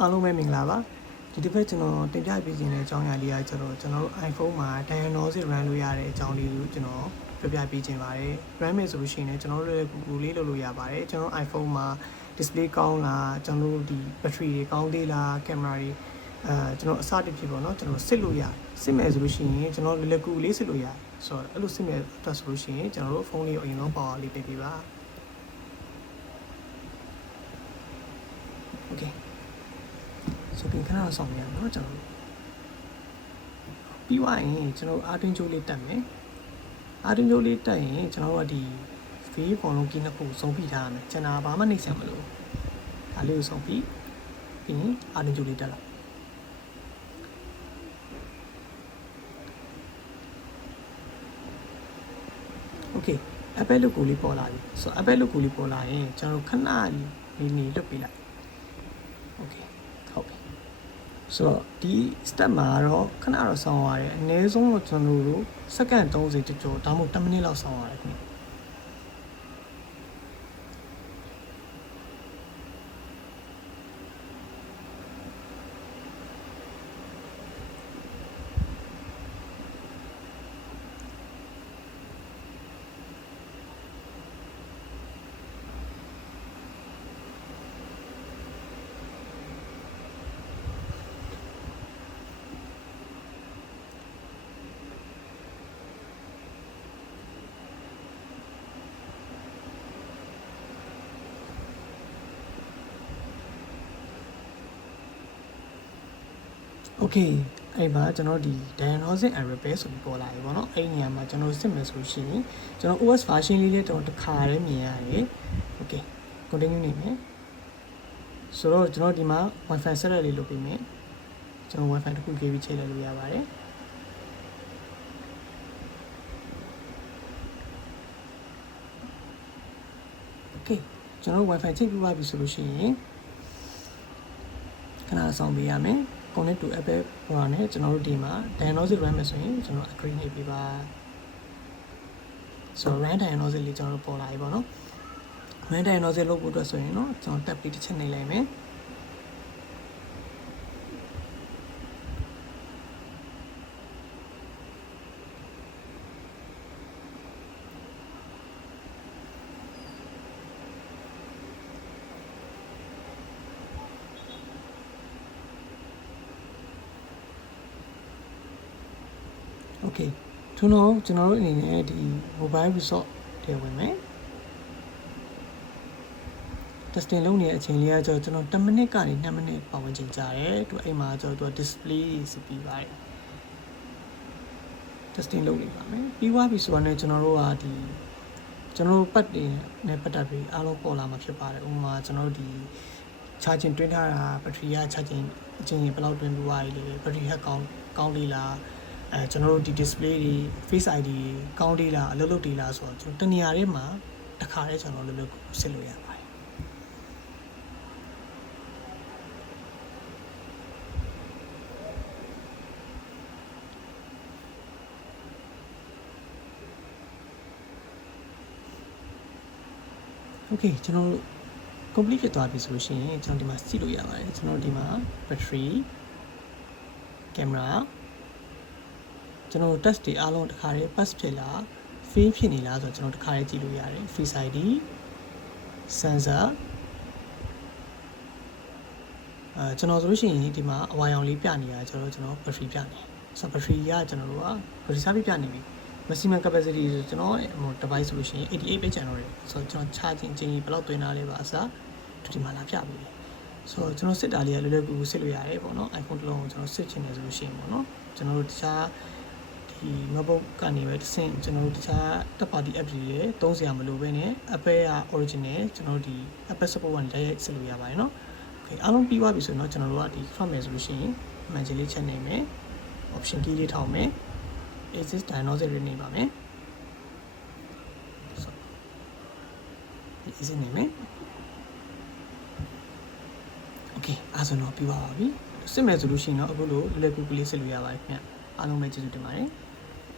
အားလုံးပဲမင်္ဂလာပါဒီတစ်ပတ်ကျွန်တော်တင်ပြပေးခြင်းတဲ့အကြောင်းအရာလေးကကျွန်တော်တို့ iPhone မှာ diagnostic run လုပ်ရတဲ့အကြောင်းလေးကိုကျွန်တော်ပြပြပေးခြင်းပါတယ် run မယ်ဆိုလို့ရှိရင်ကျွန်တော်တို့လည်းကူလေးလုပ်လို့ရပါတယ်ကျွန်တော် iPhone မှာ display ကောင်းလားကျွန်တော်တို့ဒီ battery တွေကောင်းသေးလား camera တွေကျွန်တော်အစတစ်ဖြစ်ပေါ့နော်ကျွန်တော်စစ်လို့ရစစ်မယ်ဆိုလို့ရှိရင်ကျွန်တော်လည်းကူလေးစစ်လို့ရဆိုတော့အဲ့လိုစစ်မယ်အတွက်ဆိုလို့ရှိရင်ကျွန်တော်တို့ဖုန်းလေးကိုအရင်ဆုံး power လေးပေးပေးပါ okayဆိုပြီးခဏဆောင်ရအောင်เนาะကျွန်တော်ပြီးသွားရင်ကျွန်တော်အာတွင်းကျိုးလေးတက်မယ်အာတွင်းကျိုးလေးတက်ရင်ကျွန်တော်တို့ကဒီ V ဘောလုံးကင်းနှစ်ခုစုံဖိထားရမယ်ကျွန်တော်ဘာမှနှိမ့်ဆက်မလို့ဒါလေးကိုစုံဖိပြီးရင်အာတွင်းကျိုးလေးတက်လာโอเคအပက်လုတ်ကိုလေးပေါ်လာပြီဆိုတော့အပက်လုတ်ကိုလေးပေါ်လာရင်ကျွန်တော်ခဏလေးနေလွတ်ပေးလိုက်โอเคဟုတ်ပြီဆိုတော့ဒီ step မှာတော့ခဏတော့ဆောင်းရတယ်အနည်းဆုံးတော့ကျွန်တော်တို့စက္ကန့်30ကျော်ဒါမှမဟုတ်10မိနစ်လောက်ဆောင်းရတယ်ခင်ဗျโอเคအဲ့မှာကျွန်တော်ဒီ diagnostic and repair ဆိုပြီးပေါ်လာပြီပေါ့နော်အဲ့ဒီနေရာမှာကျွန်တော်စစ်မယ်ဆိုရှင်ကျွန်တော် OS version လေးလေးတော့တစ်ခါတည်းမြင်ရတယ်โอเค continue နေမယ်ဆိုတော့ကျွန်တော်ဒီမှာ Wi-Fi setup လေးလုပ်ပေးမယ်ကျွန်တော် Wi-Fi တစ်ခု KB ချိန်လိုက်လို့ရပါတယ်โอเคကျွန်တော် Wi-Fi ချိန်ပြပါပြီဆိုလို့ရှိရင်ခဏဆောင်ပေးရမယ် connect to Apple ဟိုနဲ့ကျွန်တော်တို့ဒီမှာ diagnostic run မယ်ဆိုရင်ကျွန်တော် agree နေပြီပါဆိုတော့ run diagnostic လေးကျွန်တော်တို့ပေါ်လာပြီပေါ့နော် run diagnostic လုပ်ဖို့အတွက်ဆိုရင်တော့ကျွန်တော် tab လေးတစ်ချက်နှိပ်လိုက်မယ်โอเคทุนတော့ကျွန်တော်တို့အနေနဲ့ဒီ mobile resort တွေဝင်မယ် testing လုပ်နေတဲ့အချိန်လေးကကျွန်တော်10မိနစ်ကနေ2မိနစ်ပတ်ဝန်းကျင်ကြာတယ်သူအဲ့မှာကျွန်တော် display စစ်ပြီးပါတယ် testing လုပ်နေပါမယ်ပြီးသွားပြီဆိုတော့ကျွန်တော်တို့ကဒီကျွန်တော်တို့ပတ်တွေနဲ့ပတ်သက်ပြီးအားလုံးပေါ်လာမှာဖြစ်ပါတယ်ဥပမာကျွန်တော်တို့ဒီ charging တွင်းထားတာ battery က charging အချိန်ကြီးဘယ်လောက်တွင်းပြီးသွားပြီလဲ battery ဟက်ကောင်းလေးလားကျွန်တော်တို့ဒီ display တွေ face ID ကောင်းသေးလားအလုပ်လုပ်သေးလားဆိုတော့ကျွန်တော်တနေရာထဲမှာတစ်ခါတည်းကျွန်တော်လုပ်စစ်လို့ရပါတယ်โอเคကျွန်တော်တို့ complete ဖြစ်သွားပြီဆိုလို့ရှိရင်ကျွန်တော်ဒီမှာစီးလို့ရပါတယ်ကျွန်တော်ဒီမှာ battery cameraကျွန်တော် test တွေအားလုံးတစ်ခါတည်း pass ဖြစ်လား fail ဖြစ်နေလားဆိုတော့ကျွန်တော်တစ်ခါတည်းကြည့်လို့ရတယ် face ID sensor ကျွန်တော်ဆိုလို့ရှိရင်ဒီမှာအဝါရောင်လေးပြနေတာကျွန်တော် battery ပြနေဆိုတော့ battery ကကျွန်တော်တို့က battery စားပြနေပြီ maximum capacity ဆိုကျွန်တော်device ဆိုလို့ရှိရင်88ပဲကျန်တော့တယ်ဆိုတော့ကျွန်တော် charging ချိန်ကြီးဘယ်လောက်သွင်းထားလဲပါအစားဒီမှာလာပြပြီဆိုတော့ကျွန်တော်စစ်တာလေးကလွယ်လွယ်ကူကူစစ်လို့ရတယ်ပေါ့နော် iPhone တစ်လုံးကိုကျွန်တော်စစ်ချင်တယ်ဆိုလို့ရှိရင်ပေါ့နော်ကျွန်တော်တို့တခြားဒီ notebook ကနေပဲတစ်ဆင့်ကျွန်တော်တို့တခြားတက်ပါတီ app တွေလည်းသုံးစရာမလိုဘဲနဲ့ Apple က original ကျွန်တော်တို့ဒီ Apple support ကနေတိုက်ရိုက်စစ်လို့ရပါတယ်เนาะ okay အားလုံးပြီးသွားပြီဆိုတော့ကျွန်တော်တို့ကဒီ front မယ်ဆိုလို့ရှိရင် manage လေးချက်နေမယ် option key လေးထောက်မယ် exit diagnostic လေးနေပါမယ်ဆို exit နေမယ် okay အားဆိုတော့ပြီးသွားပါပြီစစ်မယ်ဆိုလို့ရှိရင်တော့အခုလိုလွယ်ကူကူလေးစစ်လို့ရပါတယ်ခင်ဗျအားလုံးပဲကျေးဇူးတင်ပါတယ်